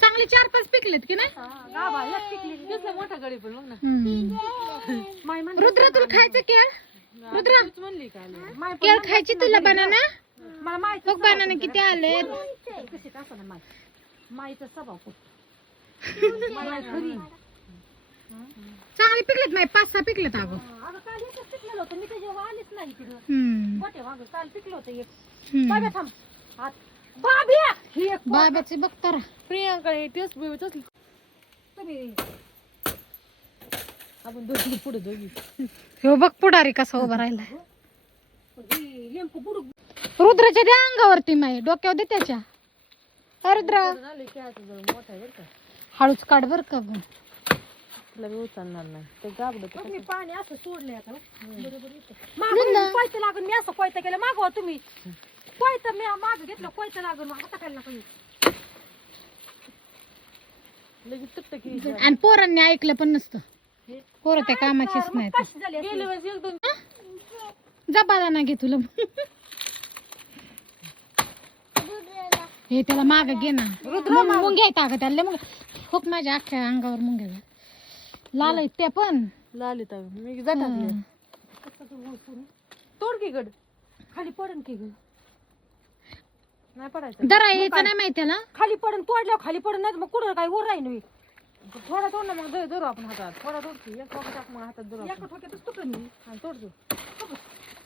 चांगले 4-5 पिकलेत की नाही? मोठा गडी पण बघ ना. रुद्र तुला खायचं केळ? रुद्र केळ खायची तुला? बनाना बघ, बनाना किती आले. चांगले पिकलेत नाही, 5-6 पिकलेत अगं. बाब्याचे बघ तर. प्रियांका टेस्ट बेबीच असली आपण दोघी पुढे दोघी. हो बघ पुढारी कसा उभा राहिला. रुद्राच्या द्या अंगावरती माई, डोक्यावर दे त्याच्या. रुद्र हळूच काढ बर का गं. तुला मी उचलणार नाही ते गाबडं. मी पाणी असं सोडलंय आता मागं कोयतं लागून मी असं कोयतं केलं. मागवा तुम्ही कोयतं, मी मागं घेतलं कोयतं लागून आता खायला नका येऊ. लगेच तुटतं. आणि पोरांनी ऐकलं पण नसतं. पोरं त्या कामाचीच नाही. कशी झाली गेल्या वेळेस एक दोन जबाला ना घे तुला. हे त्याला माग घे ना. मुंग्या आहेत अगं त्याला. मग खूप माझ्या अख्ख्या अंगावर मुंग्या झाल्या. लाल आहेत त्या पण. लाल येत मी जातात तोड की गड खाली पडन की गं. नाही पडायचं. दरा यायचं नाही माहिती त्याला. खाली पडन, तोडल्यावर खाली पडन, नाही मग कुठं काय वर राहीन मी. थोडा तोड ना मग धरू आपण हातात. थोडा तोड की एक ठोका टाक मग हातात धरू एका आपण. ठोक्यातच तुटन मी. आणि तोडतो.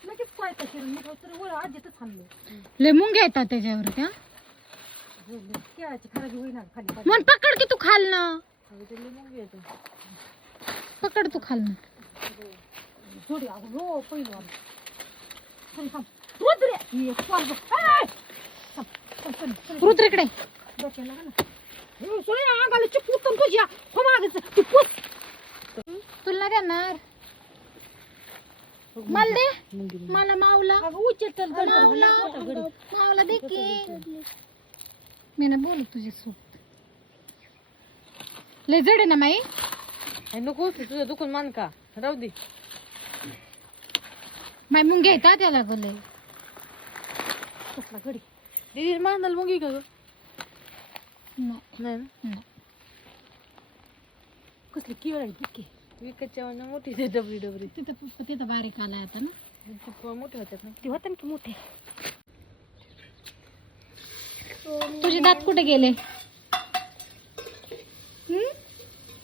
लगेच कोयता शिरून मी तर वर आजीतच थांबले. लय मुंग्या येतात त्याच्यावर त्या. केळाची खराबी होईना खाली. मन पकड की तू खाल ना. ते लिंबू येतं. पकड तू खाल ना. थोडी हो पहिलं आलं. थांब रुद्रे ही एक पोर बघ. रुद्र इकडे. डोक्याला लागा ना. सोळ्या अंगाला चिपकून तुझ्या हो मागच चिपकून. तुला नाही देणार. मला दे. मला मावला. अगं उचल मावला दे की. मी ना बोलू तुझी सोबत. लय जड आहे ना माई. नको तुझं दुखून मान का राहू दे. माई मुंग्या येतात त्याला गले. कसला घडी दीदी मांदाल मुंगी का ग? नाही ना. कसली किवळ बुके विकतच्या मोठी ते डबरी डबरी. तिथं बारीक आलाय आता ना. मोठे होतात ना. ती होतं की मोठे. तुझे दात कुठे गेले?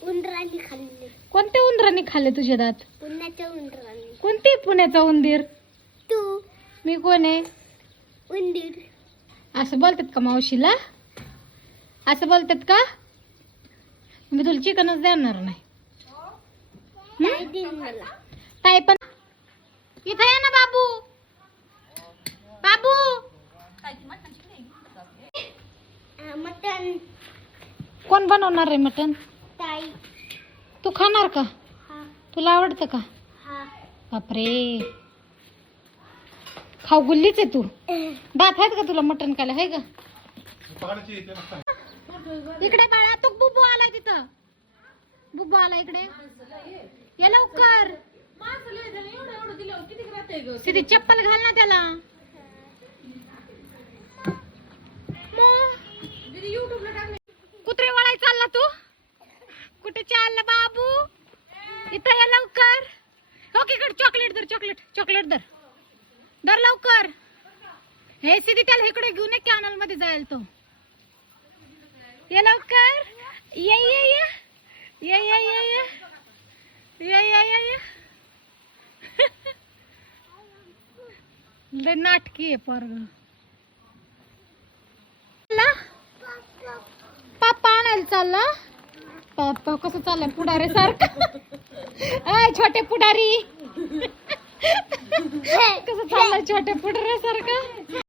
उंदरांनी खाल्ले. कोणत्या उंदराने खाल्ले तुझे दात? पुण्याच्या उंदरांनी. कोणती पुण्याचा उंदीर? तू मी कोण आहे? उंदीर. असं बोलतात का मावशीला? असं बोलतात का? मी तुला चिकनच देणार नाही. ताई पण इथं ये ना बाबू. बाबू मटन कोण बनवणार आहे मटन? ताई. तू खाणार का? हा तुला आवडतं का? हा. बापरे, खाऊ गुल्लीच आहे तू. दात आहेत का तुला मटन खायला? आहे का? इकडे बाळा, तो बुबू आलाय तिथं. बुबू आला इकडे. ये लवकर. तिथे चप्पल घाल ना त्याला. कुत्रे वळाय चालला तू? कुठे चालला बाबू? इथं या लवकर. हो की इकडे चॉकलेट धर. चॉकलेट धर. धर लवकर. हे सिधी त्याला इकडे घेऊन ये, कॅनल मध्ये जाईल तो. ये लवकर. ये ये ये ये ये ये ये ये ये ये ये. लय नाटकी आहे पोरग. पापा आणायला चालला. पापा कसं चाललंय पुढारी सारखं. आय छोटे पुढारी. कसं चाललंय छोटे पुढारी सारखं.